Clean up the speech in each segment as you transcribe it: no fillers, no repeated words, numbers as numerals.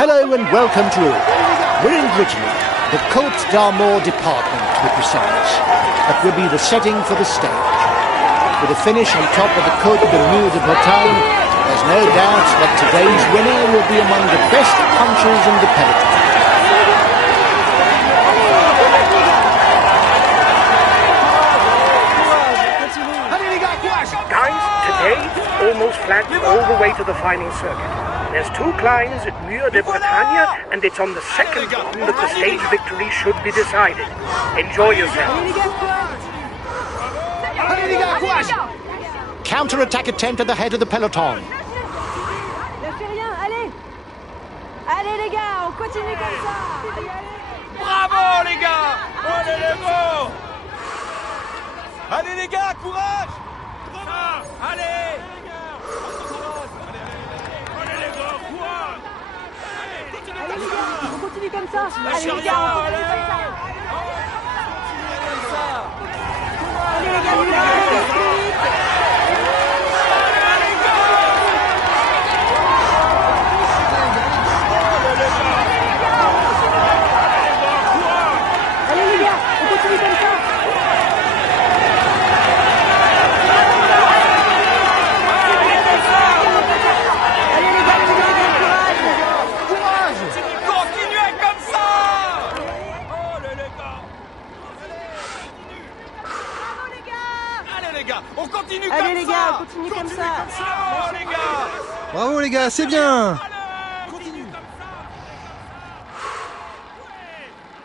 Hello and welcome to all. We're in Brittany, the Côte d'Armor department to be precise. That will be the setting for the stage. With a finish on top of the Côte de Bretagne, there's no doubt that today's winner will be among the best punchers in the peloton. Guys, today almost flat all the way to the final circuit. There's 2 climbs at Mur de Bretagne, and it's on the second one that the stage victory should be decided. Enjoy yourselves. Counter-attack attempt at the head of the peloton. Allez les gars, on continue comme ça. Bravo les gars. Allez les gars. Allez les gars, courage. Allez. Allez les gars, courage. On continue comme ça. Allez les gars, allez. Allez les gars, plus vite. On continue Allez comme les ça. gars, on continue comme ça. Bravo les gars. Bravo les gars, c'est bien. Continue comme ça.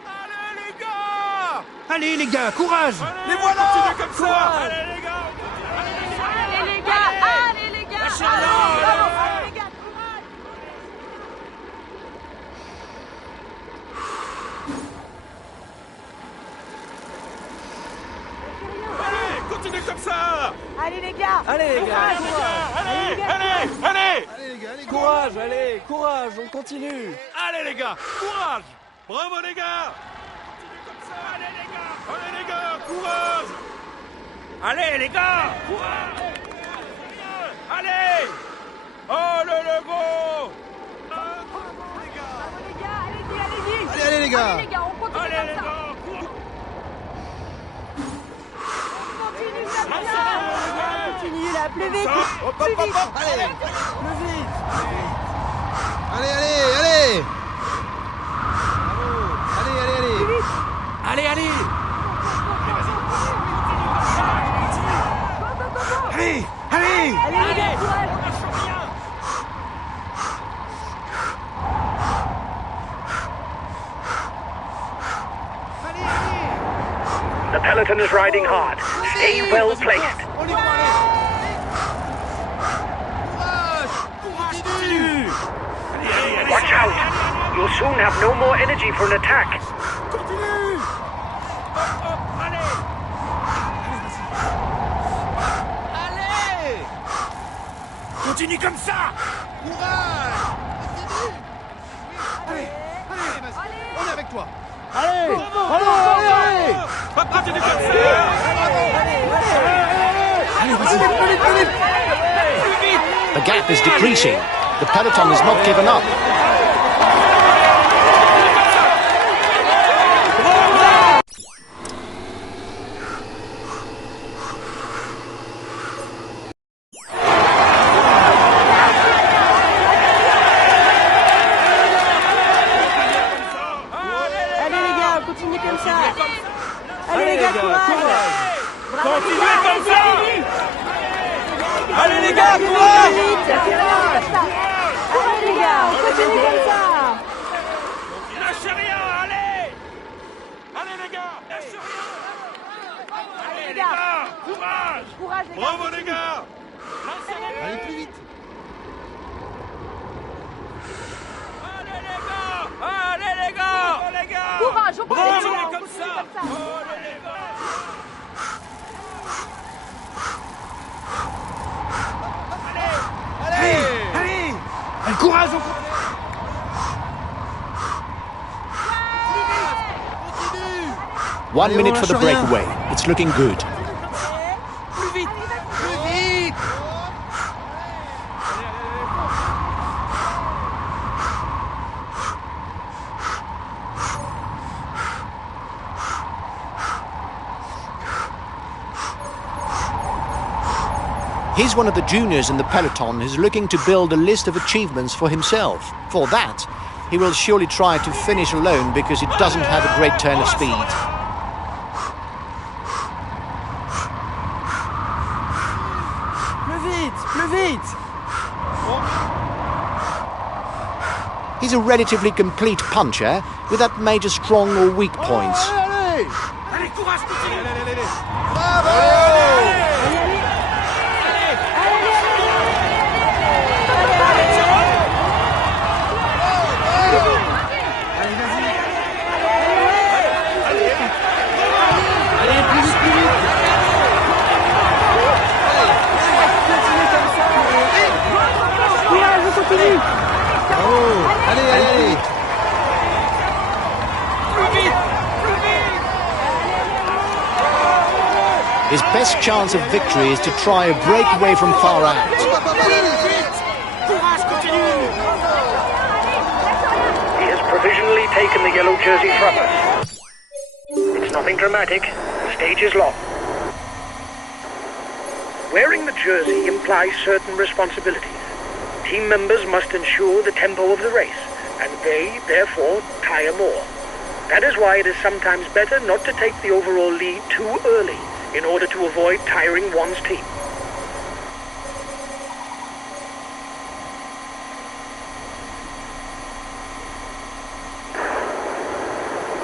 Allez les gars. Allez les gars, courage. Les voilà. Continue comme ça. Allez les gars. Allez les gars, allez les gars. Lâchez rien, Allez les gars, Continue comme ça. allez les gars. Allez les gars, Allez, allez. Allez les gars, courage, allez, courage, on continue. Allez les gars, courage. Bravo les gars. Continue comme ça. Allez les gars. Allez les gars, courage. Allez les gars, courage. Allez. Oh le go. Bravo les gars, allez-y. Allez les gars. Allez les gars, on continue Allez comme les ça. gars, courage. Continue comme ça. Continue là, plus vite. Hop, hop, hop, hop. Allez. Plus vite. Allez, allez, allez. Allez, allez, allez. Allez, allez. Allez, allez. Allez les gars, courage. The peloton is riding hard. Stay well placed. On y va, allez. Courage. Continue. Watch out. You'll soon have no more energy for an attack. Continue. Allez. Allez. Continue comme ça. Courage. Allez, allez, vas-y. On est avec toi. Allez, allez, allez. Continue comme ça. Allez, vas-y. The gap is decreasing. The peloton has not given up. Allez les gars, on continue comme ça. Allez les gars, courage. Continuez comme ça. Allez les gars, courage. Allez les gars, on continue comme ça. Lâchez rien, allez. Allez les gars, lâchez rien. Allez les gars, courage. Courage les gars. Bravo les gars. Allez plus vite. Allez les gars. Allez les gars. Les gars. Courage, on continue Bravo, on comme continue ça. comme ça. Allez les gars. Allez, allez. Allez, courage. Continue. 1 Allez, minute on for the lâche rien. breakaway. It's looking good. Plus vite. Plus vite. He's one of the juniors in the peloton who's looking to build a list of achievements for himself. For that, he will surely try to finish alone because he doesn't have a great turn of speed. Plus vite! He's a relatively complete puncher without major strong or weak points. Allez, Allez, courage, continue. allez. Courage, on continue. Allez. His best chance of victory is to try a breakaway from far out. Courage, continue. He has provisionally taken the yellow jersey from us. It's nothing dramatic. The stage is long. Wearing the jersey implies certain responsibilities. Team members must ensure the tempo of the race, and they, therefore, tire more. That is why it is sometimes better not to take the overall lead too early, in order to avoid tiring one's team.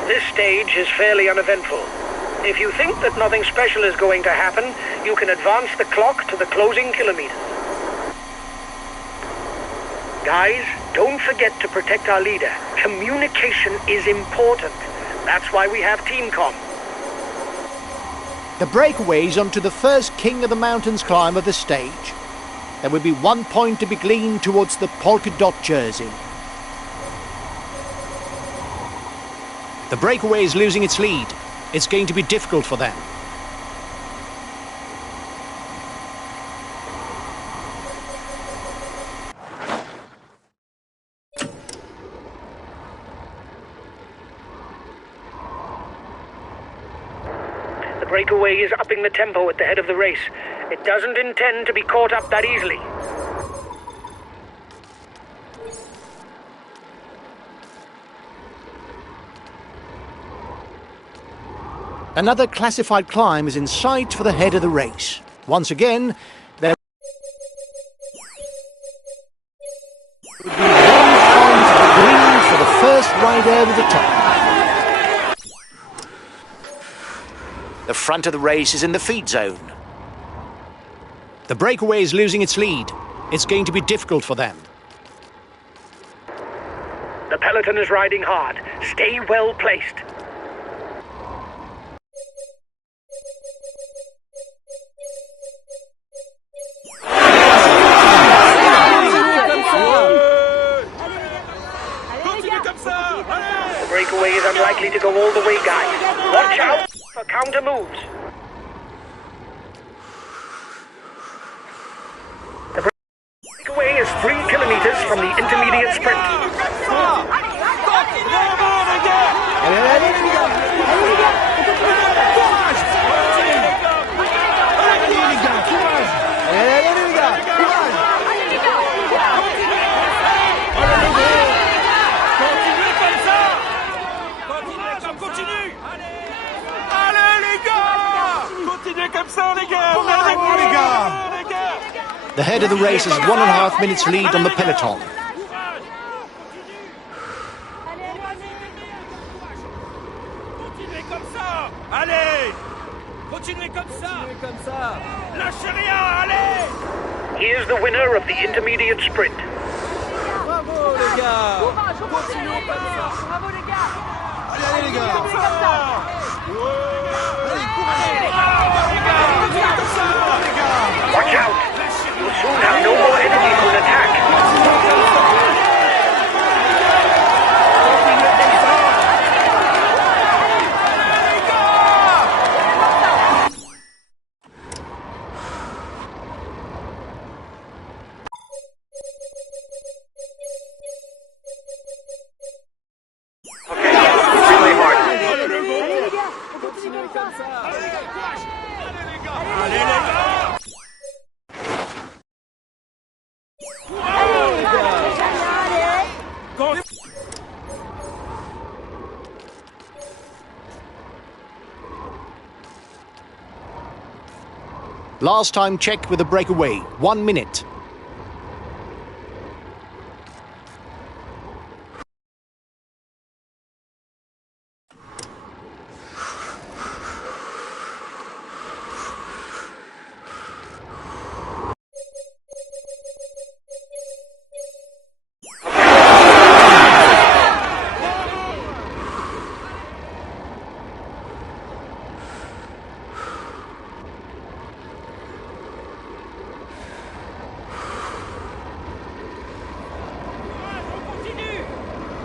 This stage is fairly uneventful. If you think that nothing special is going to happen, you can advance the clock to the closing kilometers. Guys, don't forget to protect our leader. Communication is important. That's why we have team comm. The breakaway is onto the first King of the Mountains climb of the stage. There will be 1 point to be gleaned towards the polka dot jersey. The breakaway is losing its lead. It's going to be difficult for them. The breakaway is upping the tempo at the head of the race. It doesn't intend to be caught up that easily. Another classified climb is in sight for the head of the race. Once again, there will be 1 point gleaned for the first rider over the top. The front of the race is in the feed zone. The breakaway is losing its lead. It's going to be difficult for them. The peloton is riding hard. Stay well placed. The breakaway is unlikely to go all the way, guys. Watch out for counter moves. The breakaway is 3 kilometers from the intermediate sprint. The head of the race has 1.5 minutes lead on the peloton. Continuez comme ça. Allez. Continuez comme ça. Lâchez rien, allez. Here's the winner of the intermediate sprint. Bravo les gars! Courage, on continue comme ça. Bravo les gars. Allez les gars. C'est comme ça. Allez, courage. Watch out. You'll soon have no more enemies to attack. Allez les gars, on continue comme ça. Allez les gars, courage. Allez les gars. Last time check with the breakaway. 1 minute.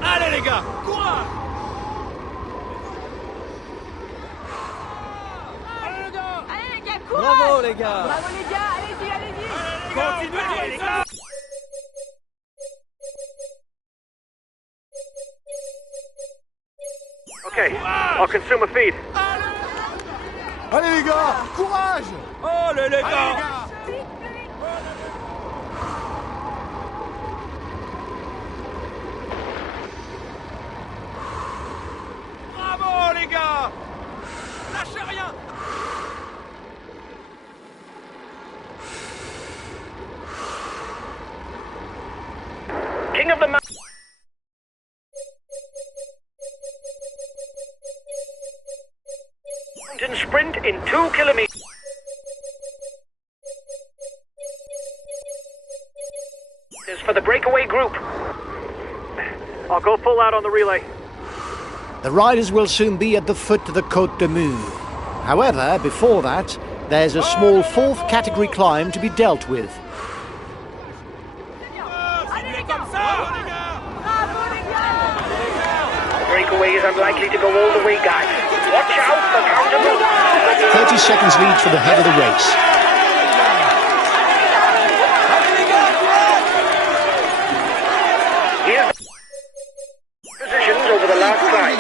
Allez les gars, courage! Allez les gars! Allez les gars, courage! Bravo les gars. Bravo les gars, allez-y, allez-y! Continuez les gars! Okay, I'll consume a feed. Allez les gars, courage. Allez les gars! Bravo les gars! Lâchez rien! King of the mountain sprint in 2 kilometers. For the breakaway group. I'll go full out on the relay. The riders will soon be at the foot of the Côte de Mur. However, before that, there's a small fourth category climb to be dealt with. Allez les gars! Bravo les gars! The breakaway is unlikely to go all the way, guys. Watch out for counter movement. 30 seconds lead for the head of the race. Here's positions over the last climb.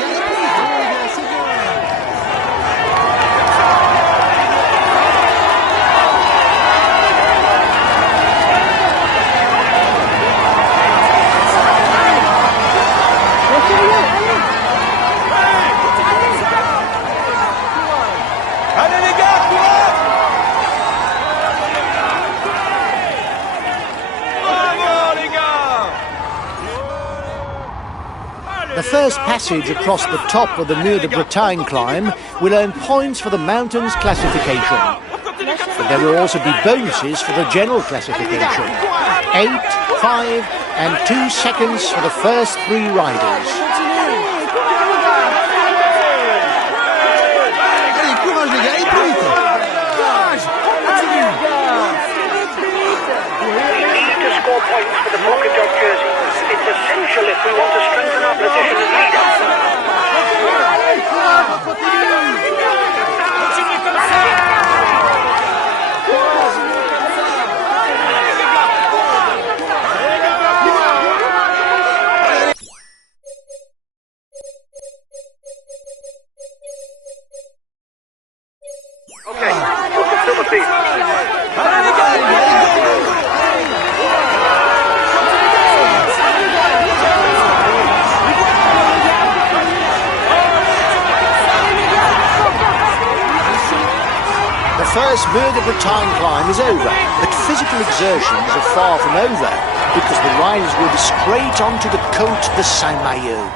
Allez les gars, courage! Bravo les gars! The first passage across the top of the Mur de Bretagne climb will earn points for the mountains classification. But there will also be bonuses for the general classification. 8, 5 and 2 seconds for the first 3 riders. Allez, courage les gars, allez plus vite. Courage. Continue. We need to score points for the polka dot jersey. It's essential if we want to strengthen our position as leaders. Allez, courage, continue. Continuez comme ça! Okay, we'll consume a feed. The first Mur de Bretagne climb is over, but physical exertions are far from over, because the riders will be straight onto the Côte de Saint-Maillot.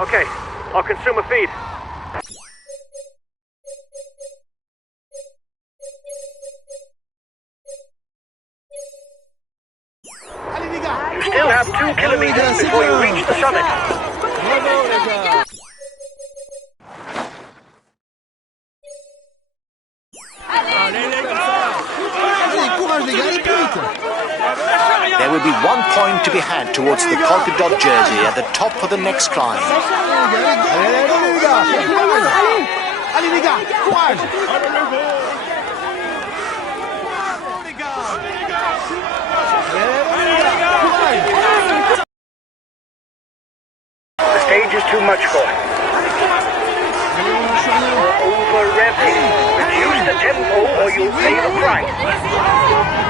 Okay, I'll consume a feed. Allez les gars. You still have 2 kilometers before you reach the summit. Bravo les gars. Allez les gars! Allez, courage les gars, allez plus vite. There will be 1 point to be had towards the polka dot jersey at the top of the next climb. Allez les gars, courage. Allez les gars, courage. The stage is too much for him. Over revving. Reduce the tempo you'll pay the price.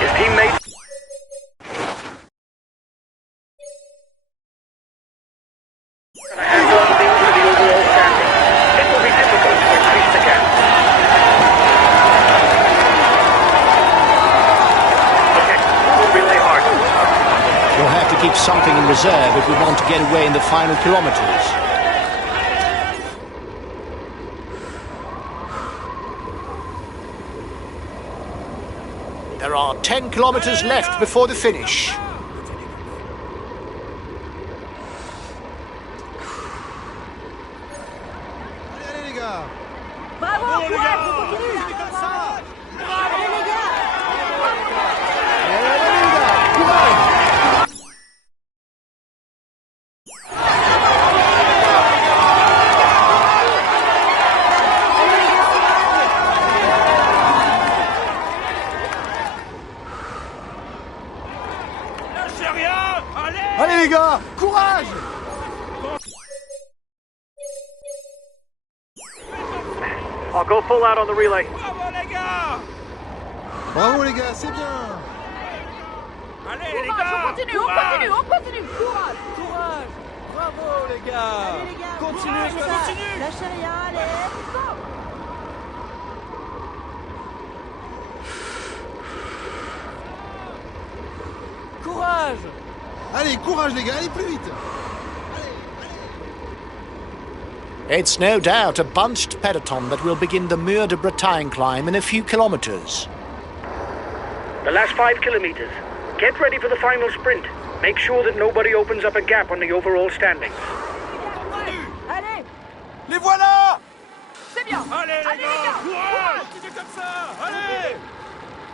His teammates hang on things for the overall standing. It will be difficult to increase the gap. Okay, really hard. We'll have to keep something in reserve if we want to get away in the final kilometers. There are 10 kilometers left before the finish. Allez les gars. Bravo, courage, on continue. Allez les gars. Allez les gars, courage. Lâchez rien. Allez. Allez les gars, courage. I'll go full out on the relay. Bravo les gars. Bravo les gars, c'est bien. Allez les Courage, gars. on continue, on continue, on continue. Courage. Courage. Bravo les gars. Allez les gars, Continuez, courage, ça. continue. Lâchez rien, allez. Fort. Courage. Allez, courage les gars, allez plus vite. It's no doubt a bunched peloton that will begin the Mur de Bretagne climb in a few kilometers. The last 5 kilometers. Get ready for the final sprint. Make sure that nobody opens up a gap on the overall standings. Allez, Les voilà. c'est bien. Allez les Allez, gars. Courage. Continuez comme ça. Allez.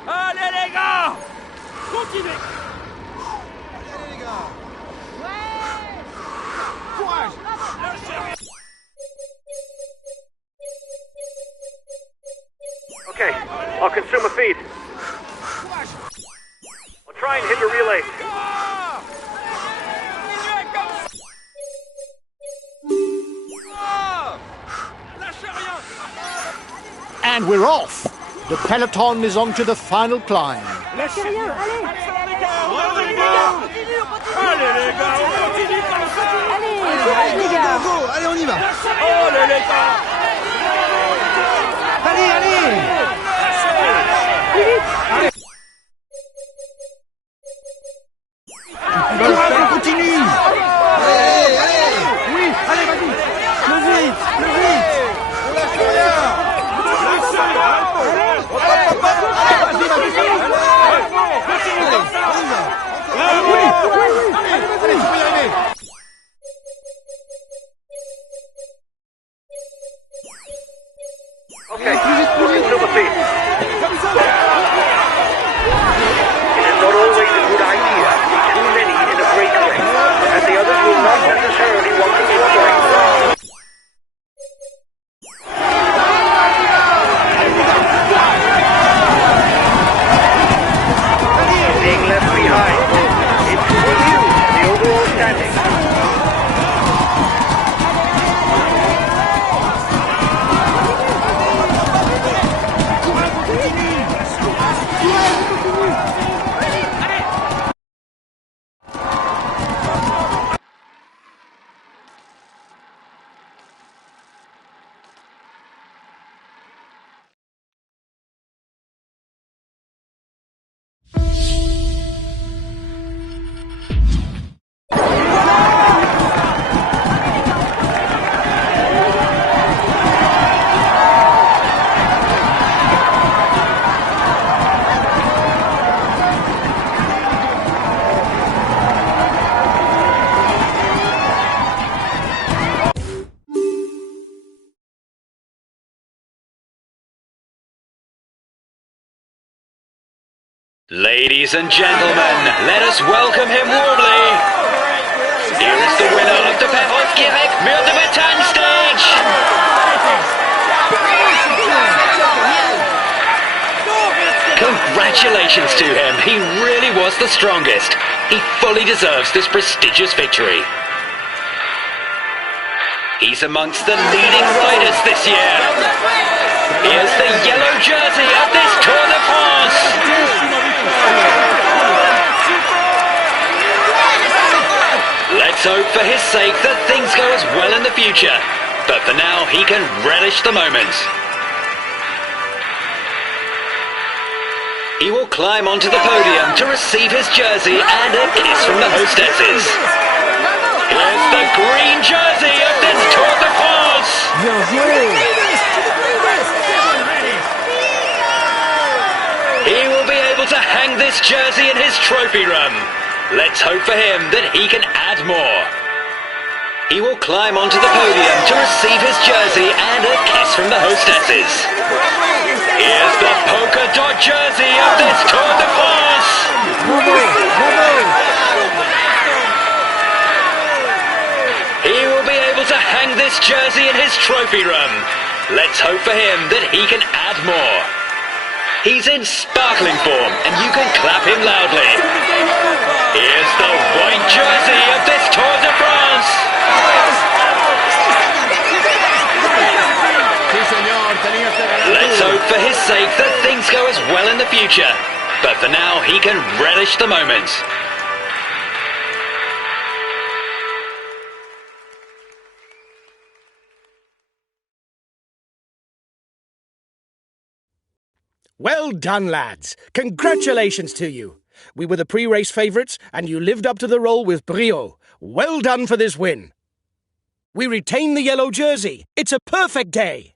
Allez les gars. Continuez. Allez les gars. Ouais. Courage. Lâchez rien. Okay, I'll consume a feed. I'll try and hit the relay. Gars. Continuez comme ça. Lâchez rien. And we're off! The peloton is on to the final climb. Lâchez rien, allez. Bravo les gars. Continue, on continue. Allez les gars, on continue comme ça. Allez, courage les gars. Go, allez on y va. Allez les gars. Allez, allez. Courage, on continue. Allez, allez. Oui, allez, vas-y. Plus vite, plus vite. On lâche rien. Hop, vas-y, vas-y. Allez, on y va. Oui, allez, tu peux y arriver. Okay, I'll consume a feed. It is not always a good idea to be too many in a break race, and the others will not necessarily want to be joined. Being left behind. It's for you, the overall standing. Ladies and gentlemen, let us welcome him warmly. Here is the winner of the Ps4 Mur de Bretagne stage. Congratulations to him, he really was the strongest. He fully deserves this prestigious victory. He's amongst the leading riders this year. Here's the yellow jersey of this Tour de France. Let's hope for his sake that things go as well in the future. But for now, he can relish the moment. He will climb onto the podium to receive his jersey and a kiss from the hostesses. Here's the green jersey of this Tour de France. He will be able to hang this jersey in his trophy room. Let's hope for him that he can add more. He will climb onto the podium to receive his jersey and a kiss from the hostesses. Here's the polka dot jersey of this Tour de France. He will be able to hang this jersey in his trophy room. Let's hope for him that he can add more. He's in sparkling form and you can clap him loudly. Here's the white jersey of this Tour de France. Let's hope for his sake that things go as well in the future. But for now, he can relish the moment. Well done, lads. Congratulations to you. We were the pre-race favourites, and you lived up to the role with brio. Well done for this win. We retain the yellow jersey. It's a perfect day.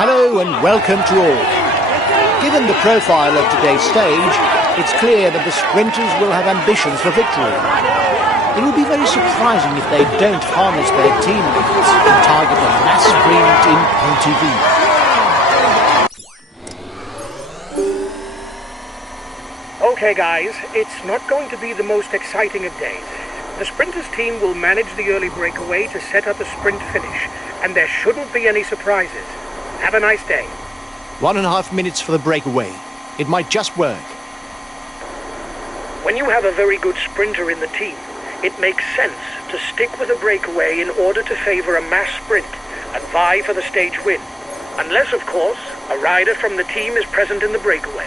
Hello and welcome to all. Given the profile of today's stage, it's clear that the sprinters will have ambitions for victory. It will be very surprising if they don't harness their teammates and target a mass sprint in Pontivy. Okay, guys, it's not going to be the most exciting of days. The sprinters team will manage the early breakaway to set up a sprint finish, and there shouldn't be any surprises. Have a nice day. 1.5 minutes for the breakaway. It might just work. When you have a very good sprinter in the team, it makes sense to stick with a breakaway in order to favor a mass sprint and vie for the stage win. Unless, of course, a rider from the team is present in the breakaway.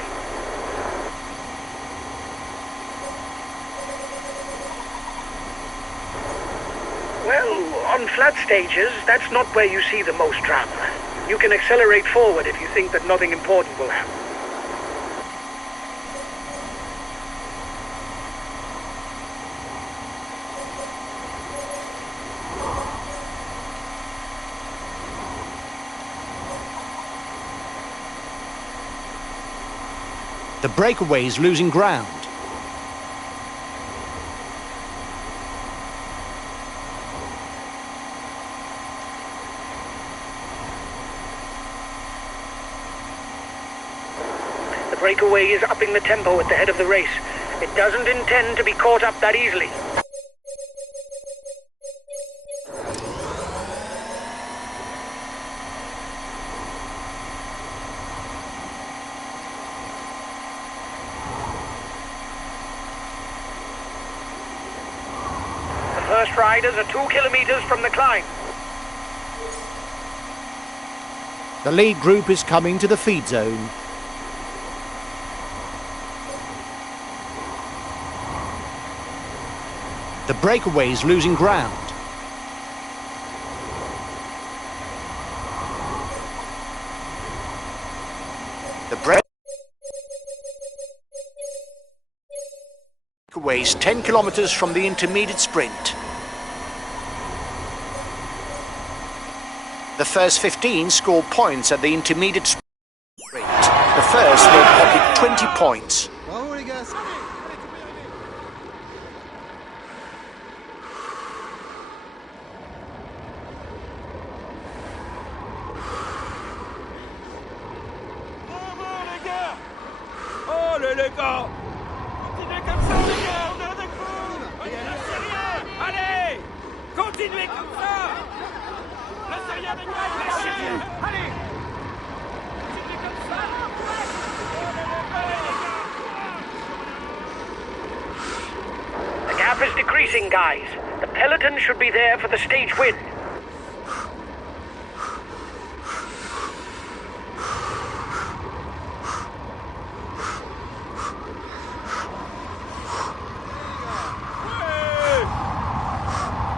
Well, on flat stages, that's not where you see the most drama. You can accelerate forward if you think that nothing important will happen. The breakaway is losing ground. The breakaway is upping the tempo at the head of the race. It doesn't intend to be caught up that easily. riders are 2 kilometers from the climb. The lead group is coming to the feed zone. The breakaway is losing ground. The breakaway is 10 kilometers from the intermediate sprint. The first 15 score points at the intermediate sprint. The first will pocket 20 points. Bravo les gars. Bravo les gars. Oh les gars. Continuez comme ça les gars, on est avec vous. C'est rien. Allez, continuez comme ça. La série avec moi, allez. Continuez comme ça. The gap is decreasing, guys. The peloton should be there for the stage win.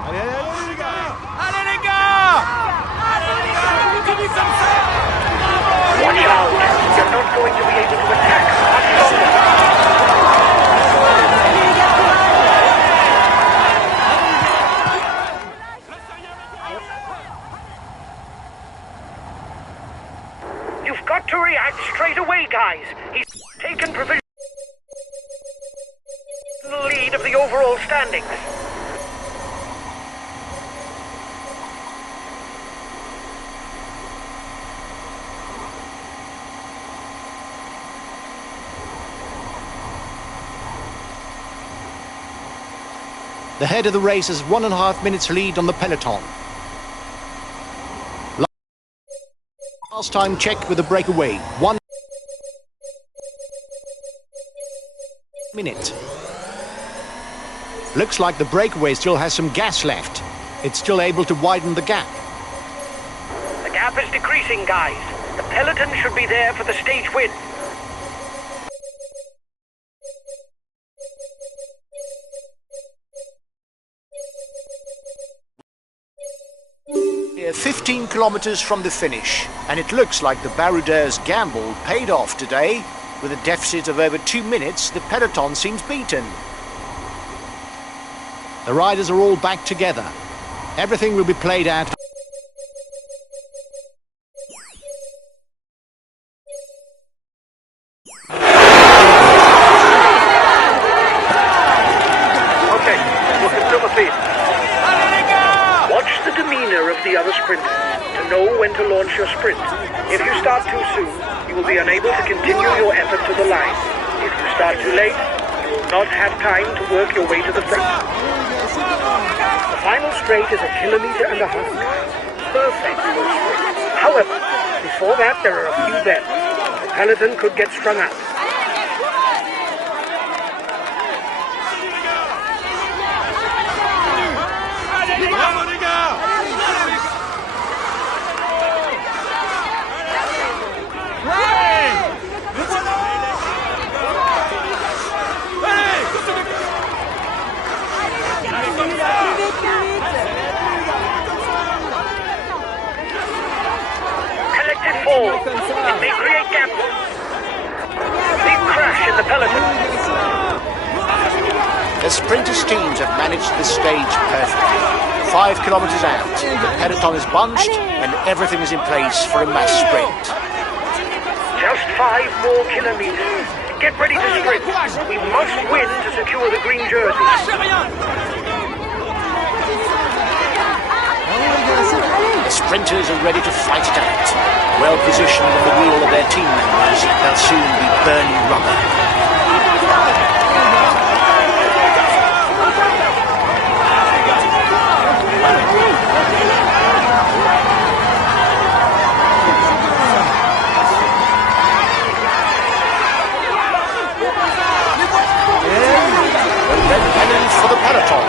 Allez, allez, allez les gars. Allez les gars. Allez les gars, continuez comme ça. Watch out! You're not going to be able to attack much longer. You've got to react straight away, guys. He's taken provisional lead of the overall standings. The head of the race has 1.5 minutes lead on the peloton. Last time check with the breakaway, 1 minute. Looks like the breakaway still has some gas left. It's still able to widen the gap. The gap is decreasing, guys. The peloton should be there for the stage win. We're 15 kilometers from the finish, and it looks like the Baroudeurs' gamble paid off today. With a deficit of over 2 minutes, the peloton seems beaten. The riders are all back together. Everything will be played out. Okay, look at the feed. Watch the demeanor of the other sprinters to know when to launch your sprint. If you start too soon, you will be unable to continue your effort to the line. If you start too late, you will not have time to work your way to the front. The final straight is 1.5 kilometers, guys. Perfect for a sprint. However, before that there are a few bends. The peloton could get strung out. Bravo les gars. Collective fall. It may create gaps. Big crash in the peloton. The sprinters' teams have managed this stage perfectly. 5 kilometers out, the peloton is bunched and everything is in place for a mass sprint. Just 5 more kilometers. Get ready to sprint. We must win to secure the green jersey. The sprinters are ready to fight it out. Well positioned on the wheel of their team members, they'll soon be burning rubber. For the peloton.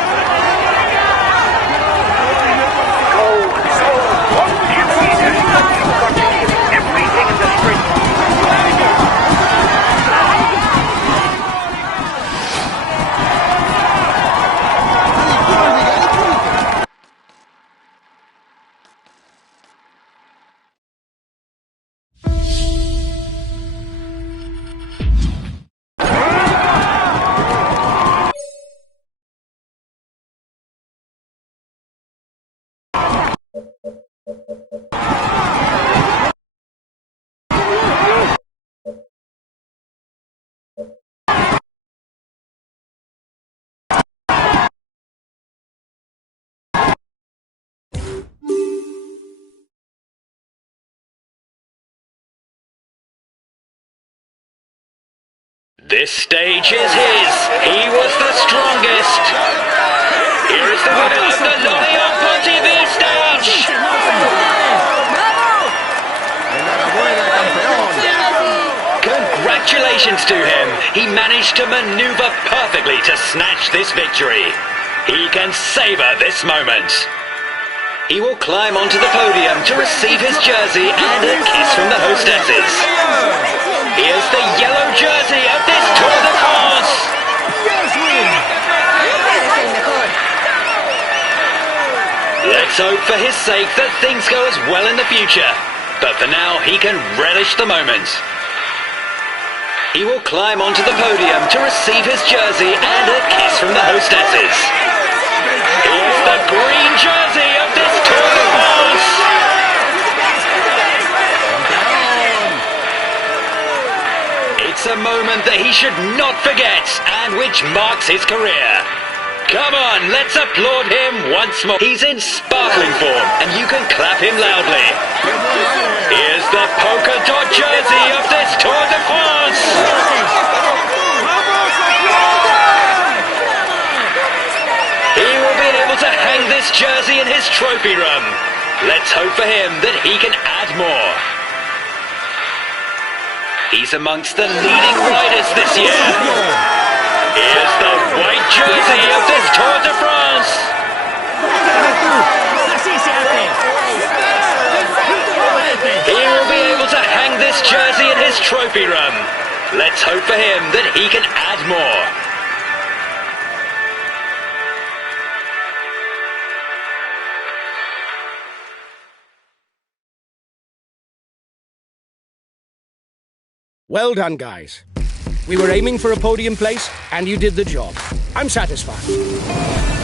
This stage is his. He was the strongest. Here is the winner of the L'Orient TV stage. Congratulations to him. He managed to maneuver perfectly to snatch this victory. He can savor this moment. He will climb onto the podium to receive his jersey and a kiss from the hostesses. Here's the yellow jersey of this Tour de France. Let's hope for his sake that things go as well in the future. But for now, he can relish the moment. He will climb onto the podium to receive his jersey and a kiss from the hostesses. Here's the green jersey of this Tour de France. It's a moment that he should not forget and which marks his career. Come on, let's applaud him once more. He's in sparkling form and you can clap him loudly. Here's the polka dot jersey of this Tour de France. He will be able to hang this jersey in his trophy room. Let's hope for him that he can add more. He's amongst the leading riders this year. Here's the white jersey of this Tour de France. He will be able to hang this jersey in his trophy room. Let's hope for him that he can add more. Well done, guys. We were aiming for a podium place, and you did the job. I'm satisfied.